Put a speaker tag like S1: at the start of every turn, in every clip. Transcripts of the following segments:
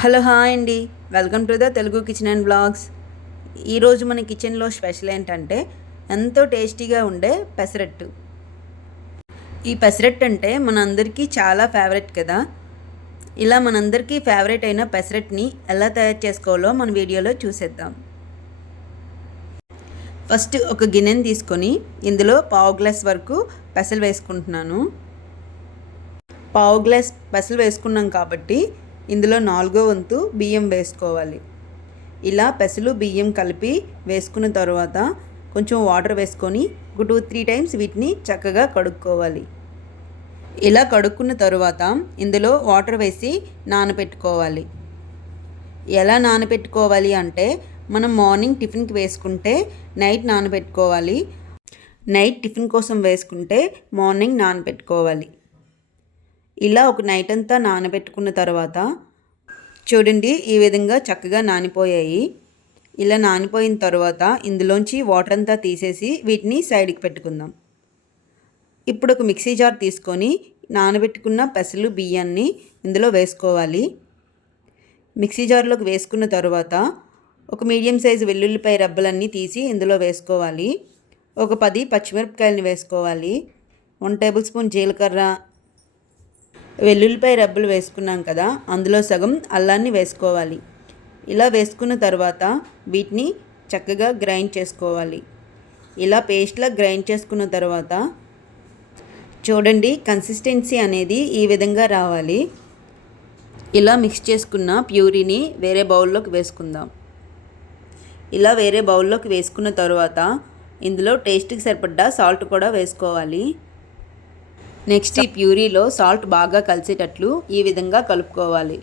S1: Hello hi అండి. Welcome to the Telugu kitchen and blogs. ఈరోజు మన కిచెన్లో స్పెషల్ ఏంటంటే ఎంతో టేస్టీగా ఉండే పెసరట్టు. ఈ పెసరట్టు అంటే మనందరికీ చాలా ఫేవరెట్ కదా. ఇలా మనందరికీ ఫేవరెట్ అయిన పెసరట్ని ఎలా తయారు చేసుకోవాలో మన వీడియోలో చూసేద్దాం. ఫస్ట్ ఒక గిన్నెని తీసుకొని ఇందులో పావు గ్లాస్ వరకు పెసలు వేసుకుంటున్నాను. పావు గ్లాస్ పెసలు వేసుకున్నాం కాబట్టి ఇందులో నాలుగో వంతు బియ్యం వేసుకోవాలి. ఇలా పెసలు బియ్యం కలిపి వేసుకున్న తర్వాత కొంచెం వాటర్ వేసుకొని ఒక టూ త్రీ టైమ్స్ వీటిని చక్కగా కడుక్కోవాలి. ఇలా కడుక్కున్న తర్వాత ఇందులో వాటర్ వేసి నానబెట్టుకోవాలి. ఎలా నానబెట్టుకోవాలి అంటే మనం మార్నింగ్ టిఫిన్కి వేసుకుంటే నైట్ నానబెట్టుకోవాలి. నైట్ టిఫిన్ కోసం వేసుకుంటే మార్నింగ్ నానబెట్టుకోవాలి. ఇలా ఒక నైట్ అంతా నానబెట్టుకున్న తర్వాత చూడండి ఈ విధంగా చక్కగా నానిపోయాయి. ఇలా నానిపోయిన తర్వాత ఇందులోంచి వాటర్ అంతా తీసేసి వీటిని సైడ్కి పెట్టుకుందాం. ఇప్పుడు ఒక మిక్సీ జార్ తీసుకొని నానబెట్టుకున్న పెసలు బియ్యాన్ని ఇందులో వేసుకోవాలి. మిక్సీ జార్లోకి వేసుకున్న తర్వాత ఒక మీడియం సైజు వెల్లుల్లిపాయ రబ్బలన్నీ తీసి ఇందులో వేసుకోవాలి. ఒక పది పచ్చిమిరపకాయలని వేసుకోవాలి. వన్ టేబుల్ స్పూన్ జీలకర్ర వెల్లుల్లిపాయ రబ్బలు వేసుకున్నాం కదా అందులో సగం అల్లాన్ని వేసుకోవాలి. ఇలా వేసుకున్న తర్వాత వీటిని చక్కగా గ్రైండ్ చేసుకోవాలి. ఇలా పేస్ట్లా గ్రైండ్ చేసుకున్న తర్వాత చూడండి కన్సిస్టెన్సీ అనేది ఈ విధంగా రావాలి. ఇలా మిక్స్ చేసుకున్న ప్యూరీని వేరే బౌల్లోకి వేసుకుందాం. ఇలా వేరే బౌల్లోకి వేసుకున్న తర్వాత ఇందులో టేస్ట్కి సరిపడ్డ సాల్ట్ కూడా వేసుకోవాలి. నెక్స్ట్ ఈ ప్యూరీలో సాల్ట్ బాగా కలిసేటట్లు ఈ విధంగా కలుపుకోవాలి.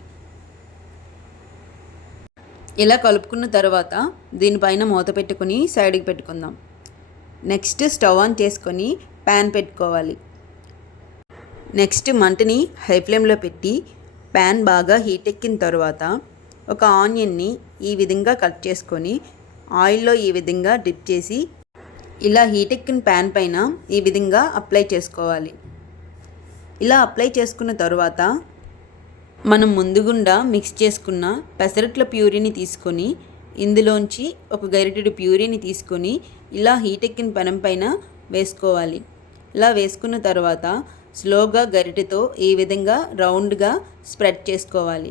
S1: ఇలా కలుపుకున్న తర్వాత దీనిపైన మూత పెట్టుకుని సైడ్కి పెట్టుకుందాం. నెక్స్ట్ స్టవ్ ఆన్ చేసుకొని ప్యాన్ పెట్టుకోవాలి. నెక్స్ట్ మంటని హై ఫ్లేమ్లో పెట్టి ప్యాన్ బాగా హీట్ ఎక్కిన తర్వాత ఒక ఆనియన్ని ఈ విధంగా కట్ చేసుకొని ఆయిల్లో ఈ విధంగా డిప్ చేసి ఇలా హీట్ ఎక్కిన ప్యాన్ పైన ఈ విధంగా అప్లై చేసుకోవాలి. ఇలా అప్లై చేసుకున్న తర్వాత మనం ముందుగుండా మిక్స్ చేసుకున్న పెసరట్ల ప్యూరీని తీసుకొని ఇందులోంచి ఒక గరిటెడు ప్యూరీని తీసుకొని ఇలా హీట్ ఎక్కిన పెనం పైన వేసుకోవాలి. ఇలా వేసుకున్న తర్వాత స్లోగా గరిటెతో ఈ విధంగా రౌండ్గా స్ప్రెడ్ చేసుకోవాలి.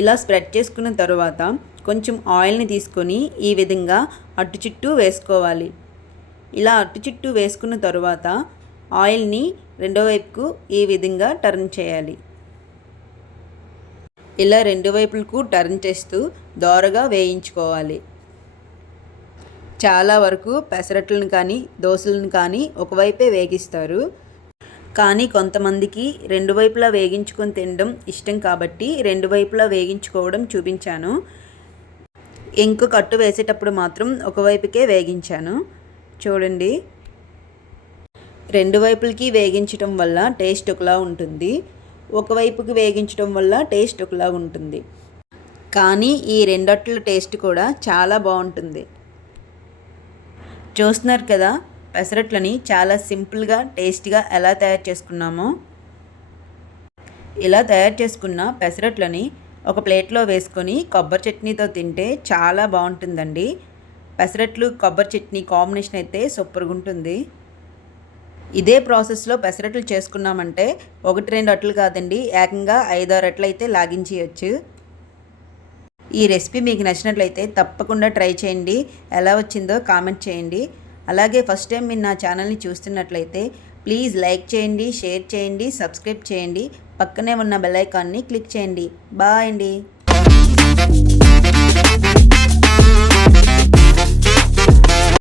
S1: ఇలా స్ప్రెడ్ చేసుకున్న తర్వాత కొంచెం ఆయిల్ని తీసుకొని ఈ విధంగా అట్టు చుట్టూ వేసుకోవాలి. ఇలా అట్టు చుట్టూ వేసుకున్న తర్వాత ఆయిల్ని రెండో వైపుకు ఈ విధంగా టర్న్ చేయాలి. ఇలా రెండు వైపులకు టర్న్ చేస్తూ దోరగా వేయించుకోవాలి. చాలా వరకు పెసరట్లను కానీ దోశలను కానీ ఒకవైపే వేగిస్తారు. కానీ కొంతమందికి రెండు వైపులా వేగించుకొని తినడం ఇష్టం కాబట్టి రెండు వైపులా వేగించుకోవడం చూపించాను. ఇంకు కట్టు వేసేటప్పుడు మాత్రం ఒకవైపుకే వేగించాను. చూడండి. రెండు వైపులకి వేగించడం వల్ల టేస్ట్ ఒకలా ఉంటుంది. ఒకవైపుకి వేగించడం వల్ల టేస్ట్ ఒకలా ఉంటుంది. కానీ ఈ రెండట్ల టేస్ట్ కూడా చాలా బాగుంటుంది. చూస్తున్నారు కదా పెసరట్లని చాలా సింపుల్గా టేస్ట్గా ఎలా తయారు చేసుకున్నామో? ఇలా తయారు చేసుకున్న పెసరట్లని ఒక ప్లేట్లో వేసుకొని కొబ్బరి చట్నీతో తింటే చాలా బాగుంటుందండి. పెసరట్లు కొబ్బరి చట్నీ కాంబినేషన్ అయితే సూపర్గా ఉంటుంది. ఇదే ప్రాసెస్లో పెసరట్లు చేసుకున్నామంటే ఒకటి రెండు అట్లు కాదండి ఏకంగా ఐదారు అట్లు అయితే లాగించేయచ్చు. ఈ రెసిపీ మీకు నచ్చినట్లయితే తప్పకుండా ట్రై చేయండి. ఎలా వచ్చిందో కామెంట్ చేయండి. అలాగే ఫస్ట్ టైం మీరు నా ఛానల్ని చూస్తున్నట్లయితే ప్లీజ్ లైక్ చేయండి షేర్ చేయండి సబ్స్క్రైబ్ చేయండి. పక్కనే ఉన్న బెల్ ఐకాన్ని క్లిక్ చేయండి. బాయ్ అండి.